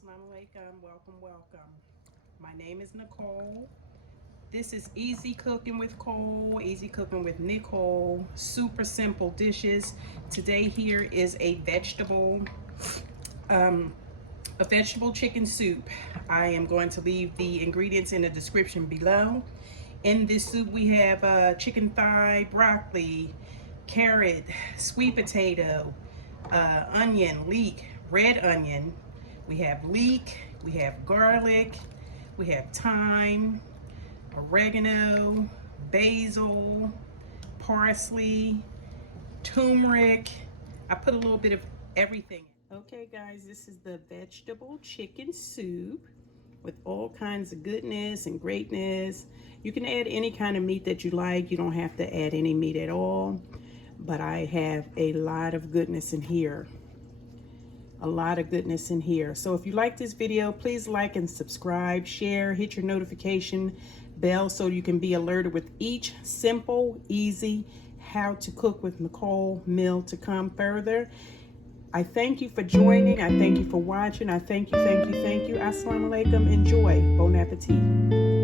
Assalamu alaikum. Welcome. My name is Nicole. This is Easy Cooking with Cole, Easy Cooking with Nicole. Super simple dishes. Today here is um, a vegetable chicken soup. I am going to leave the ingredients in the description below. In this soup we have chicken thigh, broccoli, carrot, sweet potato, onion, leek, red onion. We have leek, we have garlic, we have thyme, oregano, basil, parsley, turmeric. I put a little bit of everything. Okay guys, this is the vegetable chicken soup with all kinds of goodness and greatness. You can add any kind of meat that you like. You don't have to add any meat at all. But I have a lot of goodness in here. So if you like this video, please like and subscribe, share, hit your notification bell so you can be alerted with each simple, easy, how to cook with Nicole meal to come further. I thank you for joining. I thank you for watching. I thank you. Assalamu alaikum. Enjoy. Bon appetit.